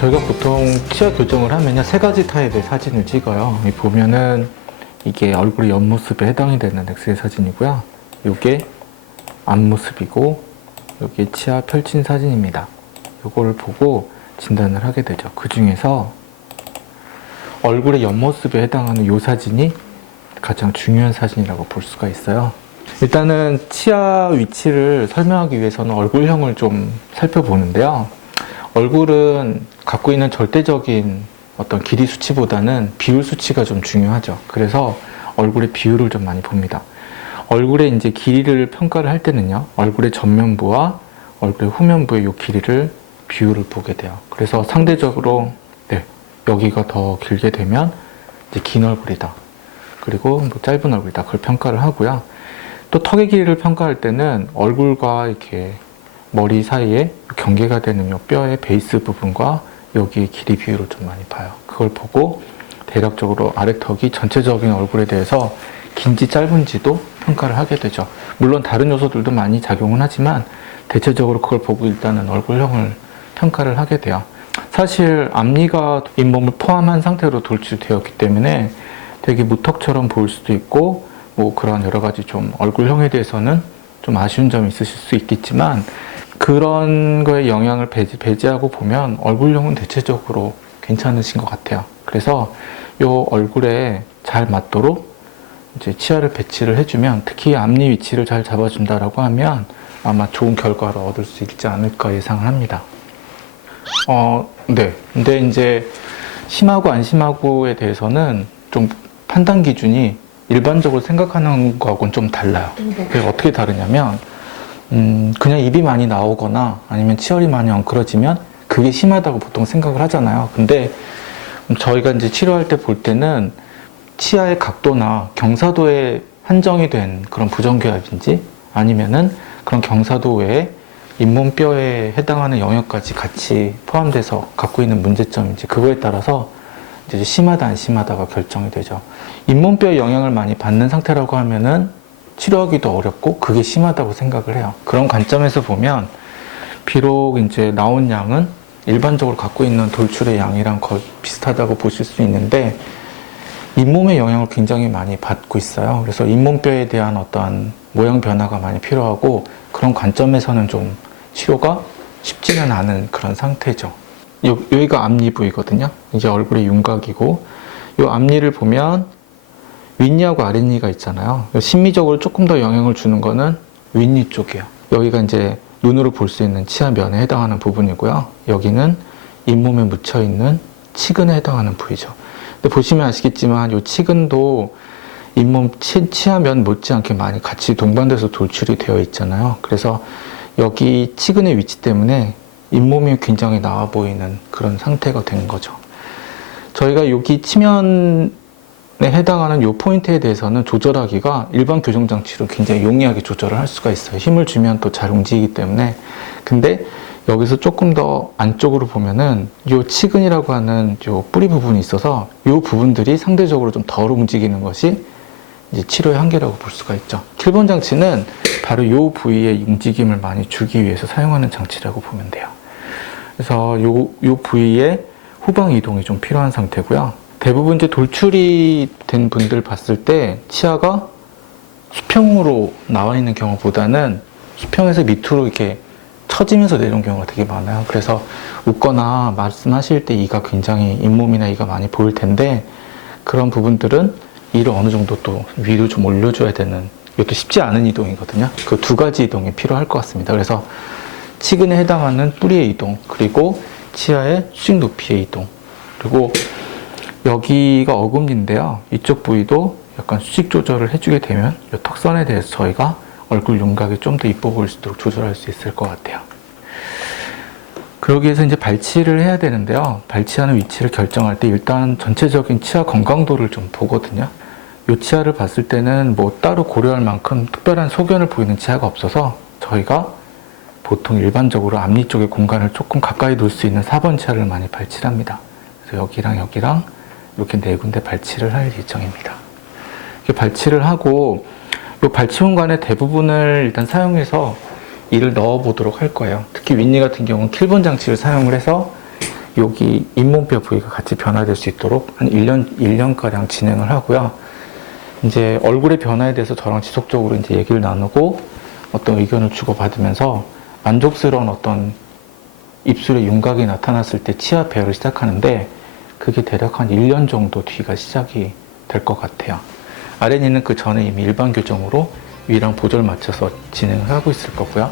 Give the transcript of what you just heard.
저희가 보통 치아 교정을 하면요, 세 가지 타입의 사진을 찍어요. 여기 보면은 이게 얼굴의 옆모습에 해당이 되는 엑스레이 사진이고요. 이게 앞모습이고, 여기 치아 펼친 사진입니다. 이거를 보고 진단을 하게 되죠. 그 중에서 얼굴의 옆모습에 해당하는 이 사진이 가장 중요한 사진이라고 볼 수가 있어요. 일단은 치아 위치를 설명하기 위해서는 얼굴형을 좀 살펴보는데요. 얼굴은 갖고 있는 절대적인 어떤 길이 수치보다는 비율 수치가 좀 중요하죠. 그래서 얼굴의 비율을 좀 많이 봅니다. 얼굴의 이제 길이를 평가를 할 때는요, 얼굴의 전면부와 얼굴의 후면부의 이 길이를 비율을 보게 돼요. 그래서 상대적으로 여기가 더 길게 되면 이제 긴 얼굴이다. 그리고 뭐 짧은 얼굴이다. 그걸 평가를 하고요. 또 턱의 길이를 평가할 때는 얼굴과 이렇게 머리 사이에 경계가 되는 이 뼈의 베이스 부분과 여기의 길이 비율을 좀 많이 봐요. 그걸 보고 대략적으로 아래턱이 전체적인 얼굴에 대해서 긴지 짧은지도 평가를 하게 되죠. 물론 다른 요소들도 많이 작용은 하지만 대체적으로 그걸 보고 일단은 얼굴형을 평가를 하게 돼요. 사실 앞니가 잇몸을 포함한 상태로 돌출되었기 때문에 되게 무턱처럼 보일 수도 있고, 뭐 그런 여러 가지 좀 얼굴형에 대해서는 좀 아쉬운 점이 있으실 수 있겠지만, 그런 거에 영향을 배제하고 보면 얼굴형은 대체적으로 괜찮으신 것 같아요. 그래서 이 얼굴에 잘 맞도록 이제 치아를 배치를 해주면, 특히 앞니 위치를 잘 잡아준다라고 하면 아마 좋은 결과를 얻을 수 있지 않을까 예상을 합니다. 네. 근데 이제 심하고 안 심하고에 대해서는 좀 판단 기준이 일반적으로 생각하는 거하고는 좀 달라요. 그게 어떻게 다르냐면, 그냥 입이 많이 나오거나 아니면 치열이 많이 엉클어지면 그게 심하다고 보통 생각을 하잖아요. 근데 저희가 이제 치료할 때 볼 때는 치아의 각도나 경사도에 한정이 된 그런 부정교합인지, 아니면은 그런 경사도 외에 잇몸뼈에 해당하는 영역까지 같이 포함돼서 갖고 있는 문제점인지, 그거에 따라서 이제 심하다 안 심하다가 결정이 되죠. 잇몸뼈에 영향을 많이 받는 상태라고 하면은 치료하기도 어렵고 그게 심하다고 생각을 해요. 그런 관점에서 보면 비록 이제 나온 양은 일반적으로 갖고 있는 돌출의 양이랑 거의 비슷하다고 보실 수 있는데, 잇몸의 영향을 굉장히 많이 받고 있어요. 그래서 잇몸뼈에 대한 어떠한 모양 변화가 많이 필요하고, 그런 관점에서는 좀 치료가 쉽지는 않은 그런 상태죠. 여기가 앞니 부위거든요. 이제 얼굴의 윤곽이고, 이 앞니를 보면 윗니하고 아랫니가 있잖아요. 심미적으로 조금 더 영향을 주는 거는 윗니 쪽이에요. 여기가 이제 눈으로 볼 수 있는 치아면에 해당하는 부분이고요. 여기는 잇몸에 묻혀 있는 치근에 해당하는 부위죠. 근데 보시면 아시겠지만 이 치근도 잇몸 치아면 못지않게 많이 같이 동반돼서 돌출이 되어 있잖아요. 그래서 여기 치근의 위치 때문에 잇몸이 굉장히 나와 보이는 그런 상태가 된 거죠. 저희가 여기 치면에 해당하는 이 포인트에 대해서는 조절하기가 일반 교정장치로 굉장히 용이하게 조절을 할 수가 있어요. 힘을 주면 또 잘 움직이기 때문에. 근데 여기서 조금 더 안쪽으로 보면은 이 치근이라고 하는 이 뿌리 부분이 있어서 이 부분들이 상대적으로 좀 덜 움직이는 것이 이제 치료의 한계라고 볼 수가 있죠. 킬본 장치는 바로 이 부위에 움직임을 많이 주기 위해서 사용하는 장치라고 보면 돼요. 그래서 이 부위에 후방 이동이 좀 필요한 상태고요. 대부분 이제 돌출이 된 분들 봤을 때 치아가 수평으로 나와 있는 경우보다는 수평에서 밑으로 이렇게 처지면서 내려온 경우가 되게 많아요. 그래서 웃거나 말씀하실 때 이가 굉장히, 잇몸이나 이가 많이 보일 텐데, 그런 부분들은 이를 어느 정도 또 위로 좀 올려줘야 되는, 이것도 쉽지 않은 이동이거든요. 그 두 가지 이동이 필요할 것 같습니다. 그래서 치근에 해당하는 뿌리의 이동, 그리고 치아의 수직 높이의 이동, 그리고 여기가 어금니인데요. 이쪽 부위도 약간 수직 조절을 해주게 되면 이 턱선에 대해서 저희가 얼굴 윤곽이 좀 더 이뻐 보일 수 있도록 조절할 수 있을 것 같아요. 그러기 위해서 이제 발치를 해야 되는데요. 발치하는 위치를 결정할 때 일단 전체적인 치아 건강도를 좀 보거든요. 이 치아를 봤을 때는 뭐 따로 고려할 만큼 특별한 소견을 보이는 치아가 없어서 저희가 보통 일반적으로 앞니 쪽의 공간을 조금 가까이 놓을 수 있는 4번 치아를 많이 발치를 합니다. 그래서 여기랑 여기랑 이렇게 네 군데 발치를 할 예정입니다. 이렇게 발치를 하고 이 발치공간의 대부분을 일단 사용해서 이를 넣어 보도록 할 거예요. 특히 윗니 같은 경우는 킬본 장치를 사용을 해서 여기 잇몸뼈 부위가 같이 변화될 수 있도록 한 1년가량 진행을 하고요. 이제 얼굴의 변화에 대해서 저랑 지속적으로 이제 얘기를 나누고 어떤 의견을 주고받으면서 만족스러운 어떤 입술의 윤곽이 나타났을 때 치아 배열을 시작하는데 그게 대략 한 1년 정도 뒤가 시작이 될 것 같아요. 아랫니는 그 전에 이미 일반 교정으로 위랑 보조를 맞춰서 진행을 하고 있을 거고요.